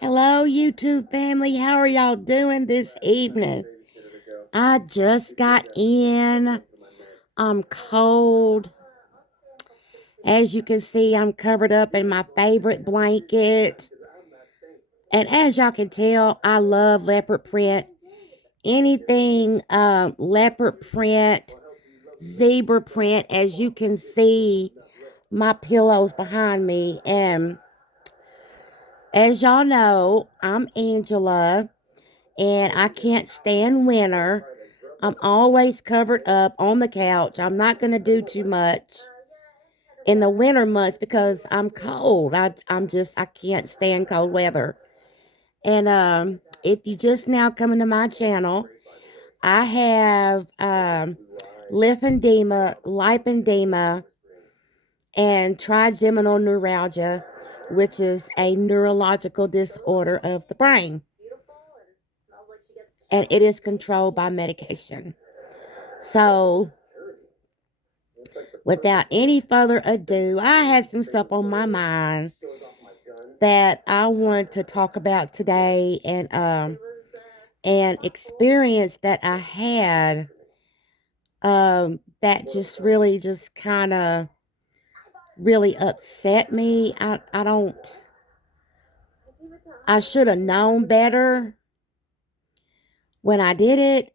Hello, YouTube family. How are y'all doing this evening? I just got in. I'm cold. As you can see, I'm covered up in my favorite blanket. And as y'all can tell, I love leopard print. Anything leopard print, zebra print. As you can see, my pillows behind me. And as y'all know, I'm Angela. And I can't stand winter. I'm always covered up on the couch. I'm not going to do too much in the winter months because I'm cold. I can't stand cold weather. And if you just now coming to my channel, I have lipedema, and trigeminal neuralgia, which is a neurological disorder of the brain. And it is controlled by medication. So, without any further ado, I had some stuff on my mind that I wanted to talk about today, and an experience that I had that just really just kind of really upset me. I should have known better when I did it,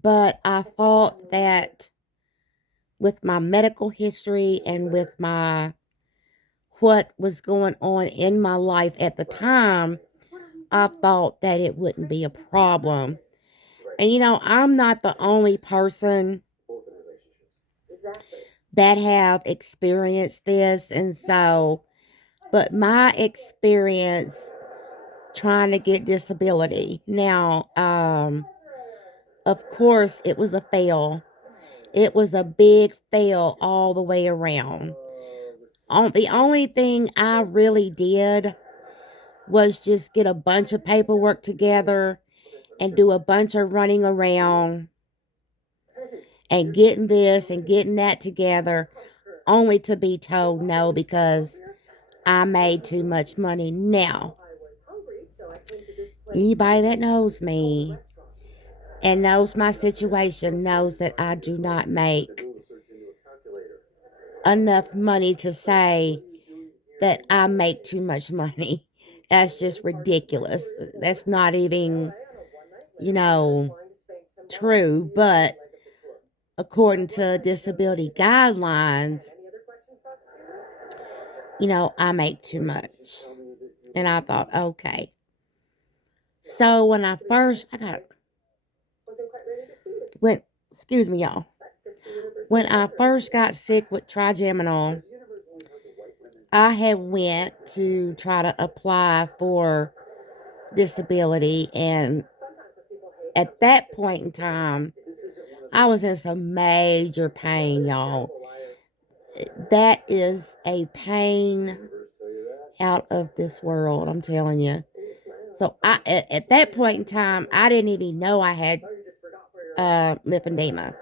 but I thought that with my medical history and with my what was going on in my life at the time, I thought that it wouldn't be a problem. And I'm not the only person that have experienced this, and so but my experience trying to get disability. Now, of course it was a fail. It was a big fail all the way around. The only thing I really did was just get a bunch of paperwork together and do a bunch of running around and getting this and getting that together, only to be told no because I made too much money. Now, anybody that knows me and knows my situation knows that I do not make enough money to say that I make too much money. That's just ridiculous. That's not even, you know, true. But according to disability guidelines, I make too much. And I thought, okay. So when I first, when, excuse me, y'all. When I first got sick with trigeminal, I had went to try to apply for disability, and at that point in time, I was in some major pain, y'all. That is a pain out of this world, I'm telling you. So at that point in time, I didn't even know I had lipedema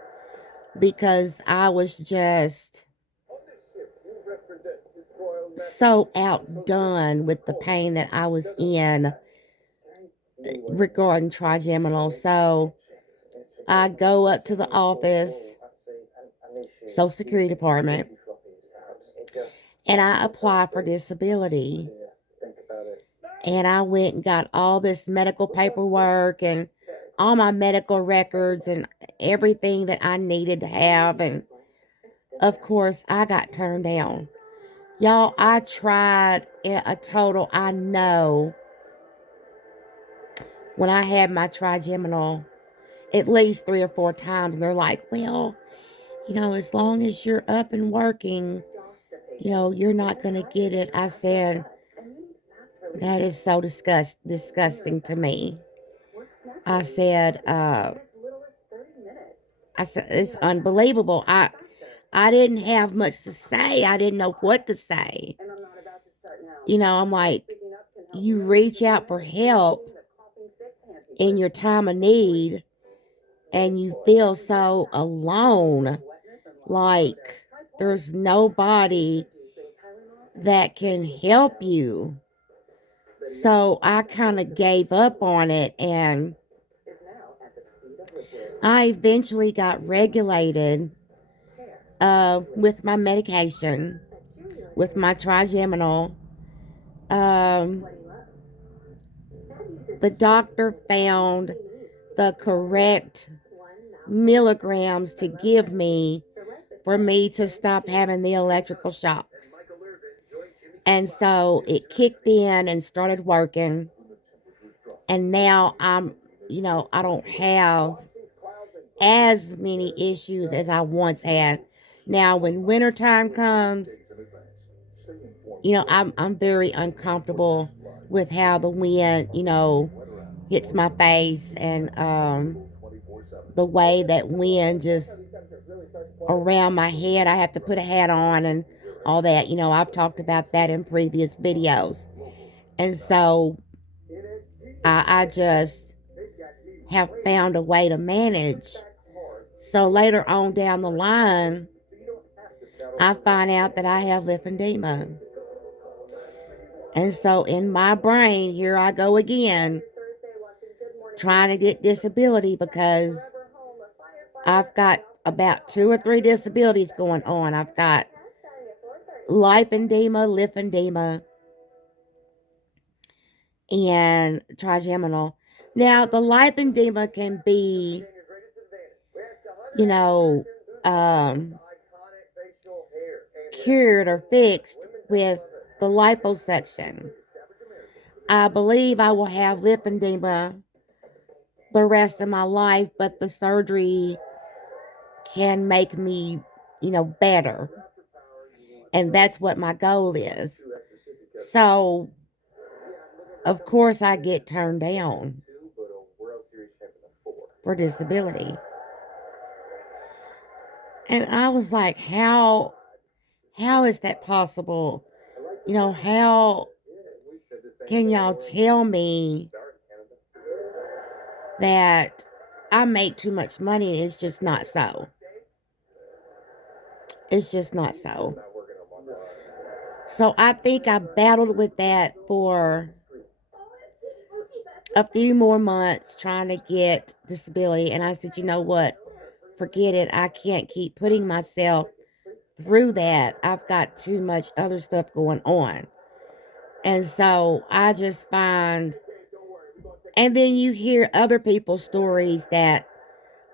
because I was just so outdone with the pain that I was in regarding trigeminal. So I go up to the office, Social Security Department, and I apply for disability. And I went and got all this medical paperwork and all my medical records and everything that I needed to have. And of course, I got turned down. Y'all, I tried a total, I know, when I had my trigeminal, at least 3 or 4 times. And they're like, well, as long as you're up and working, you're not going to get it. I said, that is so disgusting to me. I said, it's unbelievable. I didn't have much to say. I didn't know what to say. I'm like, you reach out for help in your time of need and you feel so alone. Like there's nobody that can help you. So I kind of gave up on it, and I eventually got regulated with my medication, with my trigeminal. Um, the doctor found the correct milligrams to give me for me to stop having the electrical shocks. And so it kicked in and started working. And now I don't have as many issues as I once had. Now, when wintertime comes, I'm very uncomfortable with how the wind, hits my face, and the way that wind just around my head. I have to put a hat on and all that. I've talked about that in previous videos. And so I just have found a way to manage. So later on down the line, I find out that I have lymphedema. And so in my brain, here I go again, trying to get disability, because I've got about 2 or 3 disabilities going on. I've got lipedema, lymphedema, and trigeminal. Now, the lipedema can be, you know, um, cured or fixed with the liposuction. I believe I will have lipedema the rest of my life, but the surgery can make me, better. And that's what my goal is. So, of course, I get turned down for disability. And I was like, how is that possible? How can y'all tell me that I make too much money? It's just not so. It's just not so. So I think I battled with that for a few more months trying to get disability. And I said, you know what? Forget it. I can't keep putting myself through that. I've got too much other stuff going on. And so I just find, and then you hear other people's stories that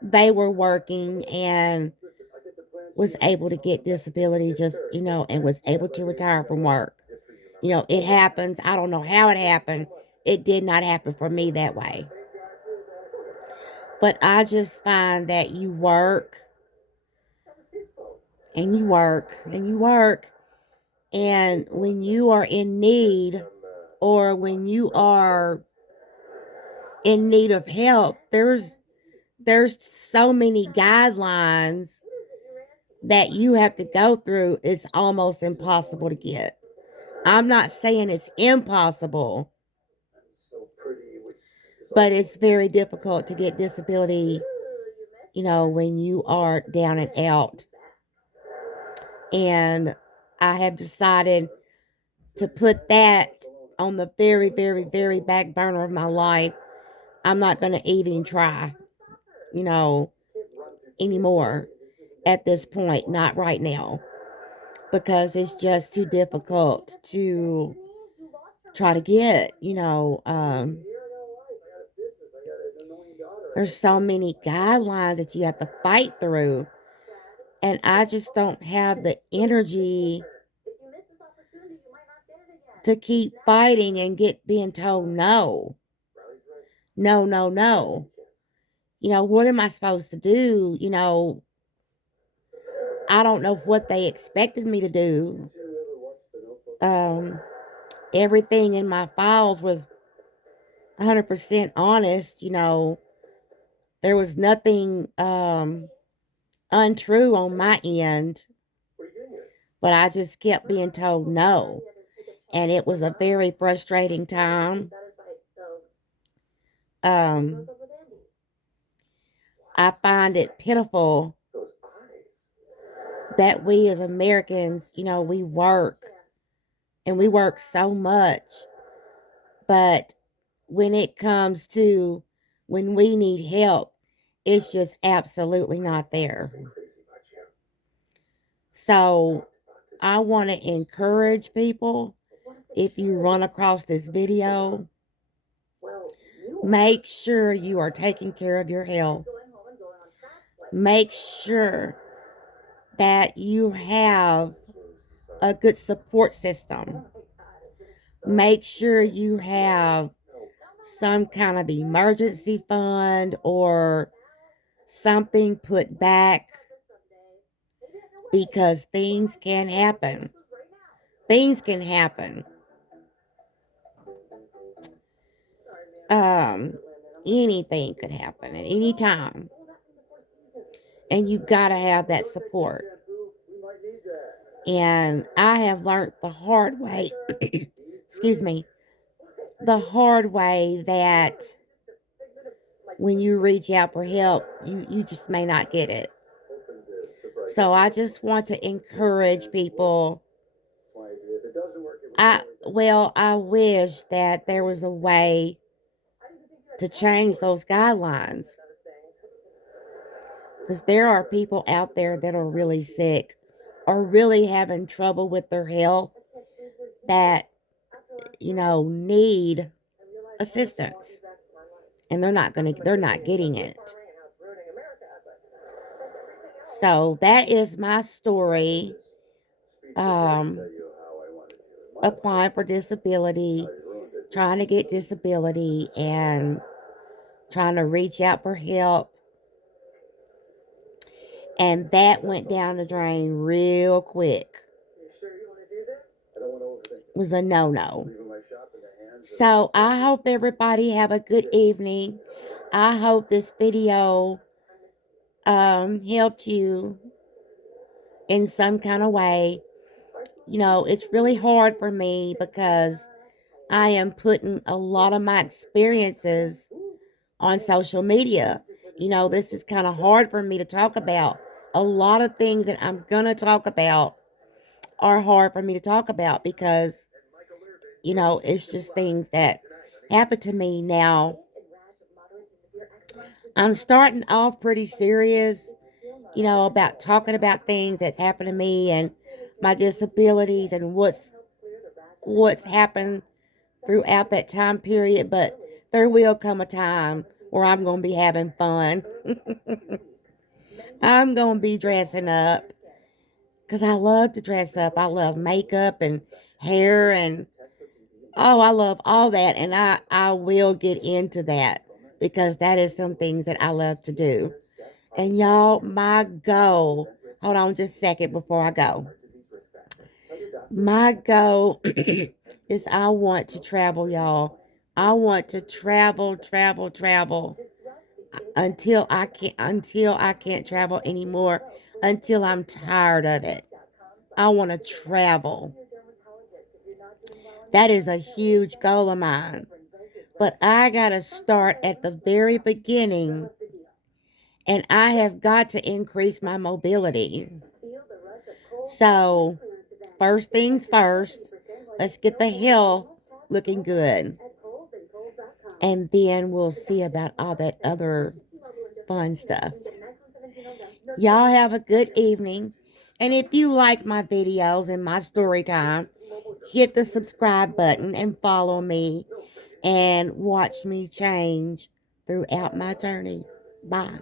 they were working and was able to get disability, just, and was able to retire from work. It happens. I don't know how it happened. It did not happen for me that way. But I just find that you work and you work and you work. And when you are in need, or when you are in need of help, there's so many guidelines that you have to go through. It's almost impossible to get. I'm not saying it's impossible, but it's very difficult to get disability, when you are down and out. And I have decided to put that on the very, very, very back burner of my life. I'm not going to even try, anymore at this point. Not right now. Because it's just too difficult to try to get, there's so many guidelines that you have to fight through. And I just don't have the energy to keep fighting and being told no. No, no, no. What am I supposed to do? I don't know what they expected me to do. Everything in my files was 100% honest. There was nothing untrue on my end, but I just kept being told no. And it was a very frustrating time. I find it pitiful that we as Americans, we work and we work so much, But when it comes to when we need help, it's just absolutely not there. So I want to encourage people, if you run across this video, make sure you are taking care of your health. Make sure that you have a good support system. Make sure you have some kind of emergency fund or something put back, because things can happen. Things can happen. Anything could happen at any time. And you got to have that support. And I have learned the hard way, excuse me, the hard way that when you reach out for help, you just may not get it. So I just want to encourage people. I wish that there was a way to change those guidelines, because there are people out there that are really sick or really having trouble with their health that, need assistance, and they're not getting it. So that is my story. Applying for disability, trying to get disability, and trying to reach out for help. And that went down the drain real quick. It was a no-no. So I hope everybody have a good evening. I hope this video helped you in some kind of way. It's really hard for me because I am putting a lot of my experiences on social media. This is kind of hard for me to talk about. A lot of things that I'm going to talk about are hard for me to talk about because, it's just things that happen to me. Now, I'm starting off pretty serious, about talking about things that's happened to me and my disabilities and what's happened throughout that time period. But there will come a time where I'm going to be having fun. I'm going to be dressing up because I love to dress up. I love makeup and hair and, I love all that. And I will get into that because that is some things that I love to do. And y'all, my goal, hold on just a second before I go. My goal is I want to travel, y'all. I want to travel until I can't travel anymore, until I'm tired of it. I want to travel. That is a huge goal of mine. But I got to start at the very beginning, and I have got to increase my mobility. So, first things first, let's get the health looking good. And then we'll see about all that other fun stuff. Y'all have a good evening. And if you like my videos and my story time, hit the subscribe button and follow me and watch me change throughout my journey. Bye.